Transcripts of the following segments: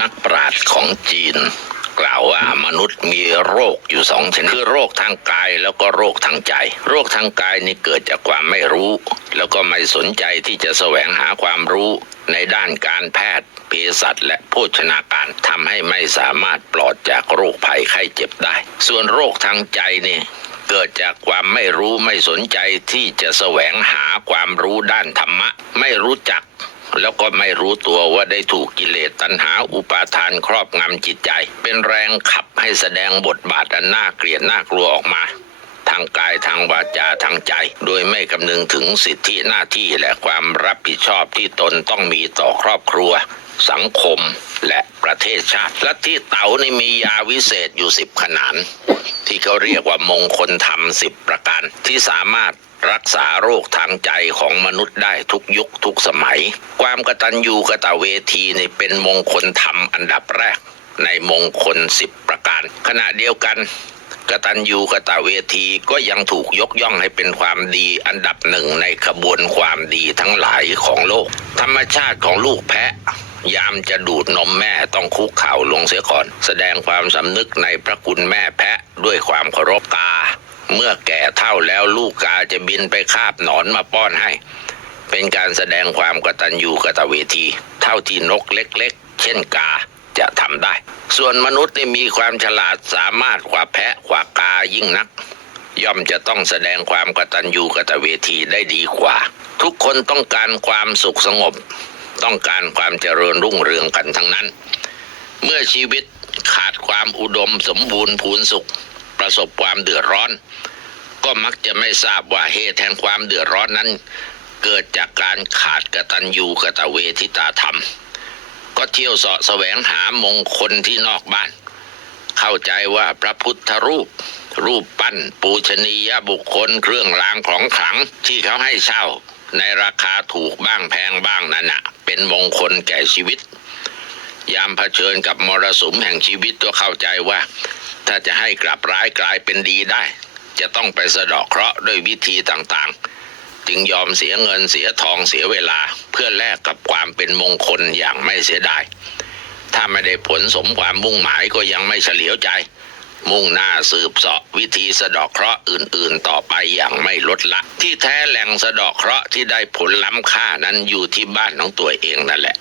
นักปราชญ์ของจีน กล่าวว่ามนุษย์มีโรคอยู่สองชนิดคือโรคทางกายแล้วก็โรคทางใจ โรคทางกายนี่เกิดจากความไม่รู้ แล้วก็ไม่สนใจที่จะแสวงหาความรู้ในด้านการแพทย์เภสัชและโภชนาการทำให้ไม่สามารถปลอดจากโรคภัยไข้เจ็บได้ ส่วนโรคทางใจนี่เกิดจากความไม่รู้ไม่สนใจที่จะแสวงหาความรู้ด้านธรรมะ ไม่รู้จัก แล้วก็ไม่รู้ตัวว่าได้ถูกกิเลสตัณหาอุปาทานครอบงำจิตใจ เป็นแรงขับให้แสดงบทบาทอันน่าเกลียดน่ากลัวออกมา ทางกายทางวาจาทางใจ โดยไม่คำนึงถึงสิทธิหน้าที่และความรับผิดชอบที่ตนต้องมีต่อครอบครัว สังคมและประเทศชาติและที่เต๋านี่มียาวิเศษอยู่สิบขนานที่เขาเรียกว่ามงคลธรรมสิบประการที่สามารถ รักษาโรคทางใจของมนุษย์ได้ทุกยุคทุกสมัย ความกตัญญูกะตะเวทีนี่เป็นมงคลธรรมอันดับแรก ในมงคลสิบประการ ขณะเดียวกันกตัญญูกะตะเวทีก็ยังถูกยกย่องให้เป็นความดีอันดับหนึ่งในขบวนความดีทั้งหลายของโลก ธรรมชาติของลูกแพะ ยามจะดูดนมแม่ต้องคุกเข่าลงเสียก่อน แสดงความสำนึกในพระคุณแม่แพะด้วยความเคารพกา เมื่อแก่เท่าแล้วลูกกาจะบินไปคาบหนอนมาป้อนให้ เป็นการแสดงความกตัญญูกตเวที เท่าที่นกเล็กๆ เช่นกาจะทำได้ ส่วนมนุษย์นี่มีความฉลาดสามารถกว่าแพะกว่ากายิ่งนัก ย่อมจะต้องแสดงความกตัญญูกตเวทีได้ดีกว่า ทุกคนต้องการความสุขสงบ ต้องการความเจริญรุ่งเรืองกันทั้งนั้น เมื่อชีวิตขาดความอุดมสมบูรณ์พูนสุข ประสบความเดือดร้อน ก็มักจะไม่ทราบว่าเหตุแห่งความเดือดร้อนนั้น เกิดจากการขาดกตัญญูกตเวทิตาธรรม ก็เที่ยวเสาะแสวงหามงคลที่นอกบ้าน เข้าใจว่าพระพุทธรูป รูปปั้น ปูชนียบุคคลเครื่องรางของขลังที่เขาให้เช่าในราคาถูกบ้างแพงบ้างนั่นนะเป็นมงคลแก่ชีวิต ยามเผชิญกับมรสุมแห่งชีวิตก็เข้าใจว่า ถ้าจะให้กลับร้ายกลายเป็นดีได้ จะต้องไปสะดาะเคราะห์ด้วยวิธีต่างๆ จึงยอมเสียเงินเสียทองเสียเวลาเพื่อแลกกับความเป็นมงคลอย่างไม่เสียดาย ถ้าไม่ได้ผลสมความมุ่งหมายก็ยังไม่เฉลียวใจ มุ่งหน้าสืบเสาะวิธีสะดาะเคราะห์อื่นๆ ต่อไปอย่างไม่ลดละ ที่แท้แหล่งสะดาะเคราะห์ที่ได้ผลล้ำค่านั้นอยู่ที่บ้านของตัวเองนั่นแหละ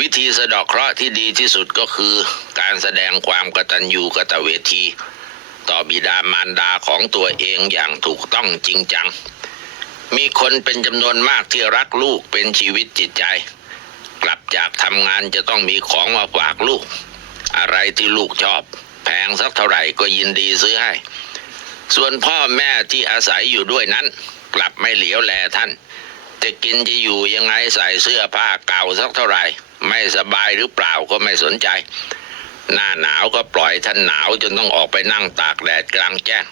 วิธีสะดาะเคราะห์ที่ดีที่สุดก็คือการแสดงความกตัญญูกตเวที ต่อบิดามารดาของตัวเองอย่างถูกต้องจริงจัง มีคนเป็นจำนวนมากที่รักลูกเป็นชีวิตจิตใจ กลับจากทำงานจะต้องมีของมาฝากลูก อะไรที่ลูกชอบ แพงสักเท่าไหร่ก็ยินดีซื้อให้ ส่วนพ่อแม่ที่อาศัยอยู่ด้วยนั้น กลับไม่เหลียวแลท่าน จะกินจะอยู่ยังไงใส่เสื้อผ้าเก่าสักเท่าไหร่ ไม่สบายหรือเปล่าก็ไม่สนใจ หน้าหนาวก็ปล่อยท่านหนาวจนต้องออกไปนั่งตากแดดกลางแจ้ง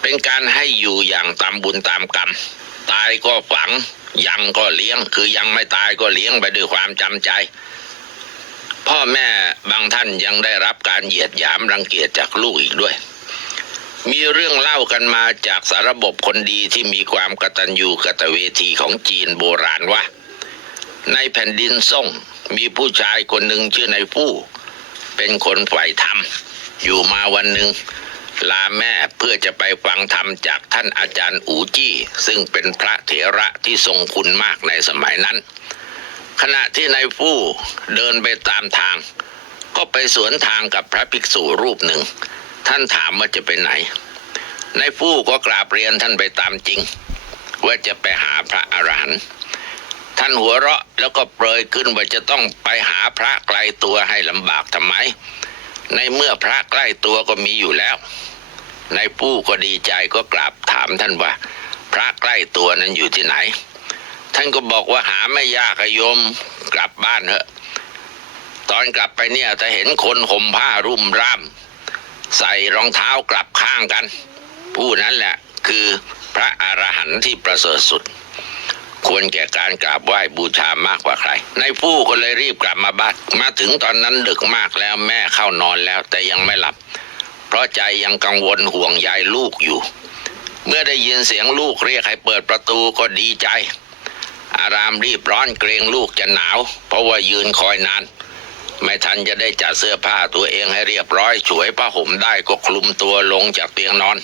เป็นการให้อยู่อย่างตามบุญตามกรรม ตายก็ฝัง ยังก็เลี้ยง คือยังไม่ตายก็เลี้ยงไปด้วยความจำใจ พ่อแม่บางท่านยังได้รับการเหยียดหยามรังเกียจจากลูกอีกด้วยมีเรื่องเล่ากันมาจากสารบบคนดีที่มีความกตัญญูกตเวทีของจีนโบราณว่า ในแผ่นดินส่งมีผู้ชายคนหนึ่งชื่อนายฟู่เป็นคนฝ่ายธรรม อยู่มาวันหนึ่งลาแม่เพื่อจะไปฟังธรรมจากท่านอาจารย์อูจี้ ซึ่งเป็นพระเถระที่ทรงคุณมากในสมัยนั้น ขณะที่นายฟู่เดินไปตามทาง ก็ไปสวนทางกับพระภิกษุรูปหนึ่ง ท่านถามว่าจะไปไหนนายฟู่ก็กราบเรียนท่านไปตามจริง ว่าจะไปหาพระอรหันต์ ท่านหัวเราะแล้วก็เปรยขึ้นว่าจะต้องไปหาพระไกลตัวให้ลำบากทำไม ในเมื่อพระใกล้ตัวก็มีอยู่แล้วนายปู้ก็ดีใจก็กราบถามท่านว่า พระใกล้ตัวนั้นอยู่ที่ไหน ท่านก็บอกว่าหาไม่ยากอะโยมกลับบ้านเถอะตอนกลับไปเนี่ยถ้าเห็นคนห่มผ้ารุ่มร่ามใส่รองเท้ากลับข้างกัน ผู้นั้นแหละคือพระอรหันต์ที่ประเสริฐสุด ควรแก่การกราบไหว้บูชามากกว่าใคร ในายผู้ก็เลยรีบกลับมาบ้านมาถึงตอนนั้นดึกมากแล้วแม่เข้านอนแล้วแต่ยังไม่หลับ เพราะใจยังกังวลห่วงใยลูกอยู่ เมื่อได้ยินเสียงลูกเรียกให้เปิดประตูก็ดีใจ อารามรีบร้อนเกรงลูกจะหนาว เพราะว่ายืนคอยนานไม่ทันจะได้จัดเสื้อผ้าตัวเองให้เรียบร้อยฉวยผ้าห่มได้ก็คลุมตัวลงจากเตียงนอน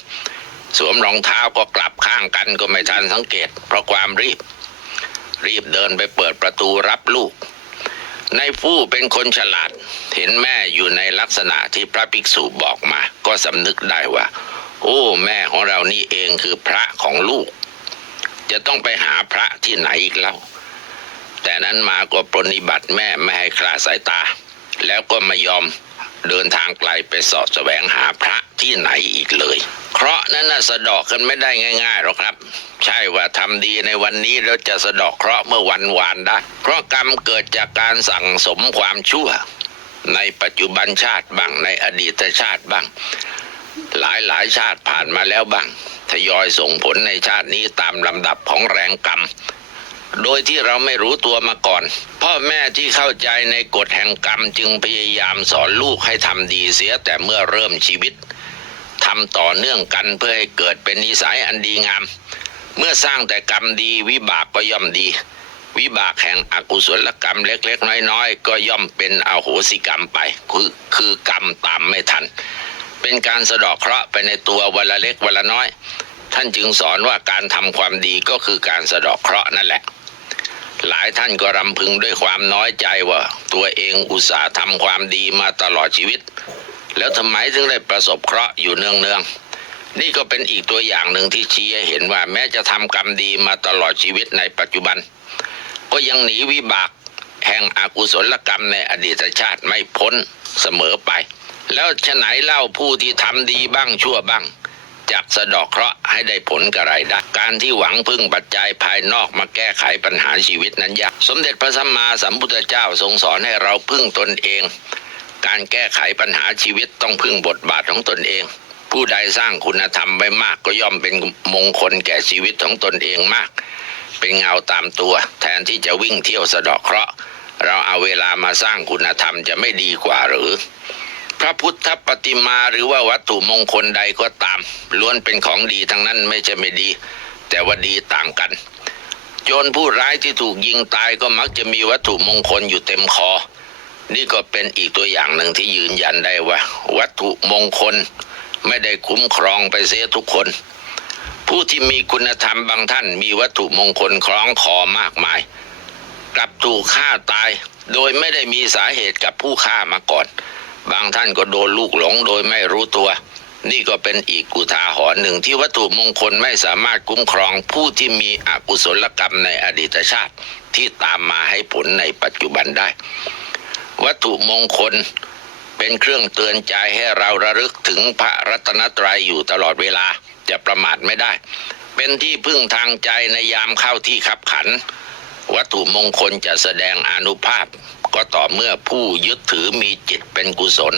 สวมรองเท้าก็กลับข้างกันก็ไม่ทันสังเกต เพราะความรีบ รีบเดินไปเปิดประตูรับลูกในฟู่เป็นคนฉลาด เห็นแม่อยู่ในลักษณะที่พระภิกษุบอกมา ก็สำนึกได้ว่า โอ้ แม่ของเรานี่เองคือพระของลูก จะต้องไปหาพระที่ไหนอีกเล่า แต่นั้นมาก็ปรนนิบัติแม่ไม่ให้คลาดสายตา แล้วก็ไม่ยอม เดินทางไกลไปสอบแสวงหาพระที่ไหนอีกเลย เคราะห์นั้นนะสะเดอกกันไม่ได้ง่ายๆหรอกครับ ใช่ว่าทำดีในวันนี้แล้วจะสะเดอกเคราะห์เมื่อวันวานได้เพราะกรรมเกิดจากการสั่งสมความชั่ว ในปัจจุบันชาติบ้างในอดีตชาติบ้าง หลายหลายๆชาติผ่านมาแล้วบ้าง ทยอยส่งผลในชาตินี้ตามลำดับของแรงกรรม โดยที่เราไม่รู้ตัวมาก่อน พ่อแม่ที่เข้าใจในกฎแห่งกรรมจึงพยายามสอนลูกให้ทำดีเสียแต่เมื่อเริ่มชีวิตทำต่อเนื่องกันเพื่อให้เกิดเป็นนิสัยอันดีงาม เมื่อสร้างแต่กรรมดีวิบากก็ย่อมดี วิบากแห่งอกุศลกรรมเล็ก ๆ น้อยๆ ก็ย่อมเป็นอโหสิกรรมไป คือคือกรรมตามไม่ทัน เป็นการสะดอกเคราะห์ไปในตัววันละเล็กวันละน้อย ท่านจึงสอนว่าการทำความดีก็คือการสะดอกเคราะห์นั่นแหละ หลายท่านก็รำพึงด้วยความน้อยใจว่า ตัวเองอุตส่าห์ทำความดีมาตลอดชีวิต แล้วทำไมถึงได้ประสบเคราะห์อยู่เนืองๆ นี่ก็เป็นอีกตัวอย่างหนึ่งที่ชี้ให้เห็นว่าแม้จะทำกรรมดีมาตลอดชีวิตในปัจจุบัน ก็ยังหนีวิบากแห่งอกุศลกรรมในอดีตชาติไม่พ้นเสมอไป แล้วฉะไหนเล่าผู้ที่ทำดีบ้างชั่วบ้าง จากสะเดอกเคราะห์ให้ได้ผลกระไรได้การที่หวังพึ่งปัจจัยภายนอกมาแก้ไขปัญหาชีวิตนั้นยากสมเด็จพระสัมมาสัมพุทธเจ้าทรงสอนให้เราพึ่งตนเอง การแก้ไขปัญหาชีวิตต้องพึ่งบทบาทของตนเองผู้ใดสร้างคุณธรรมไว้มากก็ย่อมเป็นมงคลแก่ชีวิตของตนเองมาก เป็นเงาตามตัว แทนที่จะวิ่งเที่ยวสะเดอกเคราะห์ เราเอาเวลามาสร้างคุณธรรมจะไม่ดีกว่าหรือ พระพุทธปฏิมาหรือว่าวัตถุมงคลใดก็ตาม ล้วนเป็นของดีทั้งนั้นไม่ใช่ไม่ดี แต่ว่าดีต่างกัน โจรผู้ร้ายที่ถูกยิงตายก็มักจะมีวัตถุมงคลอยู่เต็มคอ นี่ก็เป็นอีกตัวอย่างหนึ่งที่ยืนยันได้ว่า วัตถุมงคลไม่ได้คุ้มครองไปเสียทุกคน ผู้ที่มีคุณธรรมบางท่านมีวัตถุมงคลคล้องคอมากมาย กลับถูกฆ่าตาย โดยไม่ได้มีสาเหตุกับผู้ฆ่ามาก่อน บางท่านก็โดนลูกหลงโดยไม่รู้ตัว นี่ก็เป็นอีกกุทาหรณ์หนึ่งที่วัตถุมงคลไม่สามารถคุ้มครองผู้ที่มีอกุศลกรรมในอดีตชาติที่ตามมาให้ผลในปัจจุบันได้ วัตถุมงคลเป็นเครื่องเตือนใจให้เราระลึกถึงพระรัตนตรัยอยู่ตลอดเวลาจะประมาทไม่ได้ เป็นที่พึ่งทางใจในยามเข้าที่ขับขัน วัตถุมงคลจะแสดงอนุภาพ ก็ต่อเมื่อผู้ยึดถือมีจิตเป็นกุศล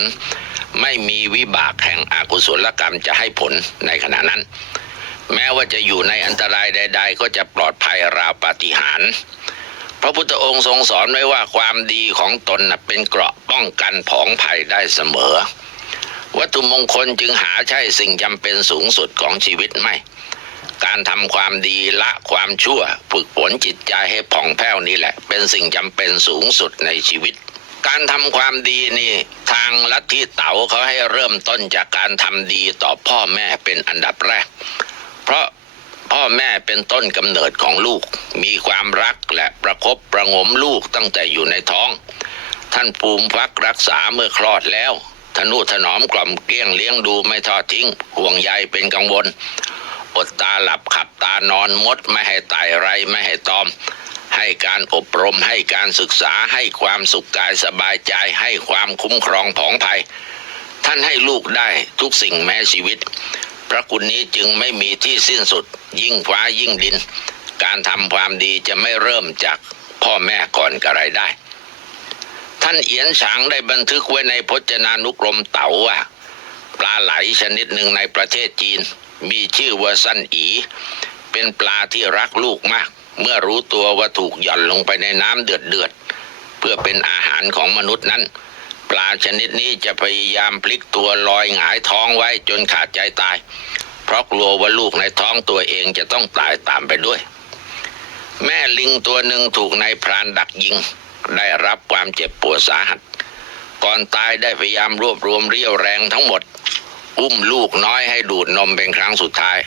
ไม่มีวิบากแห่งอกุศลกรรมจะให้ผลในขณะนั้น แม้ว่าจะอยู่ในอันตรายใด ๆ ก็จะปลอดภัยราวปาฏิหาริย์พระพุทธองค์ทรงสอนไว้ว่าความดีของตนเป็นเกราะป้องกันผองภัยได้เสมอ วัตถุมงคลจึงหาใช่สิ่งจำเป็นสูงสุดของชีวิตไม่ การทำความดีละความชั่ว ฝึกฝนจิตใจให้ผ่องแผ้วนี่แหละ เป็นสิ่งจำเป็นสูงสุดในชีวิต การทำความดีนี่ ทางลัทธิเต๋าเขาให้เริ่มต้นจากการทำดีต่อพ่อแม่เป็นอันดับแรก เพราะพ่อแม่เป็นต้นกำเนิดของลูก มีความรักและประคบประงมลูกตั้งแต่อยู่ในท้อง ท่านภูมิพักรักษาเมื่อคลอดแล้ว ทนุถนอมกล่อมเกลี้ยงเลี้ยงดูไม่ทอดทิ้ง ห่วงใยเป็นกังวล อดตาหลับขับตานอนมดไม่ให้ไตไรไม่ให้ตอม ให้การอบรมให้การศึกษาให้ความสุขกายสบายใจให้ความคุ้มครองผองภัย ท่านให้ลูกได้ทุกสิ่งแม้ชีวิต พระคุณนี้จึงไม่มีที่สิ้นสุด ยิ่งฟ้ายิ่งดิน การทำความดีจะไม่เริ่มจากพ่อแม่ก่อนกระไรได้ ท่านเอียนฉางได้บันทึกไว้ในพจนานุกรมเต๋าว่าปลาไหลชนิดหนึ่งในประเทศจีน มีชื่อว่าสั้นอี เป็นปลาที่รักลูกมาก เมื่อรู้ตัวว่าถูกหย่อนลงไปในน้ำเดือดเดือดๆเพื่อเป็นอาหารของมนุษย์นั้น ปลาชนิดนี้จะพยายามพลิกตัวลอยหงายท้องไว้จนขาดใจตาย เพราะกลัวว่าลูกในท้องตัวเองจะต้องตายตามไปด้วย แม่ลิงตัวหนึ่งถูกนายพรานดักยิง ได้รับความเจ็บปวดสาหัส ก่อนตายได้พยายามรวบรวมเรี่ยวแรงทั้งหมด อุ้มลูกน้อยให้ดูดนมเป็นครั้งสุดท้าย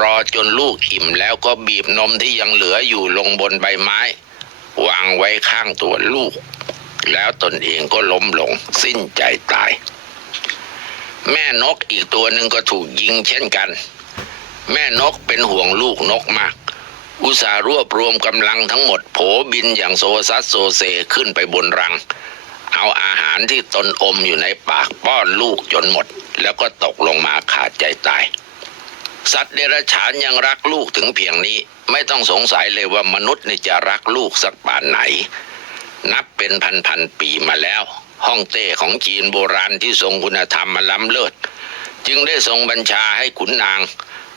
รอจนลูกอิ่มแล้วก็บีบนมที่ยังเหลืออยู่ลงบนใบไม้ วางไว้ข้างตัวลูก แล้วตนเองก็ล้มลงสิ้นใจตาย แม่นกอีกตัวหนึ่งก็ถูกยิงเช่นกัน แม่นกเป็นห่วงลูกนกมาก อุตส่าห์รวบรวมกำลังทั้งหมดโผบินอย่างโซซัสโซเซขึ้นไปบนรัง เอาอาหารที่ตนอมอยู่ในปากป้อนลูกจนหมด แล้วก็ตกลงมาขาดใจตาย สัตว์เดรัจฉานยังรักลูกถึงเพียงนี้ ไม่ต้องสงสัยเลยว่ามนุษย์นี่จะรักลูกสักป่านไหน นับเป็นพันพันปีมาแล้ว ห้องเต้ของจีนโบราณที่ทรงคุณธรรมมาล้ำเลิศจึงได้ทรงบัญชาให้ขุนนาง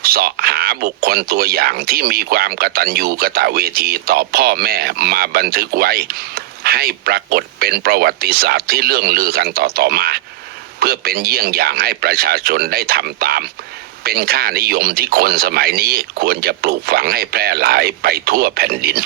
เสาะหาบุคคลตัวอย่างที่มีความกตัญญูกะตะเวทีต่อพ่อแม่มาบันทึกไว้ ให้ปรากฏเป็นประวัติศาสตร์ที่เรื่องลือกันต่อๆมา เพื่อเป็นเยี่ยงอย่างให้ประชาชนได้ทำตาม เป็นค่านิยมที่คนสมัยนี้ควรจะปลูกฝังให้แพร่หลายไปทั่วแผ่นดิน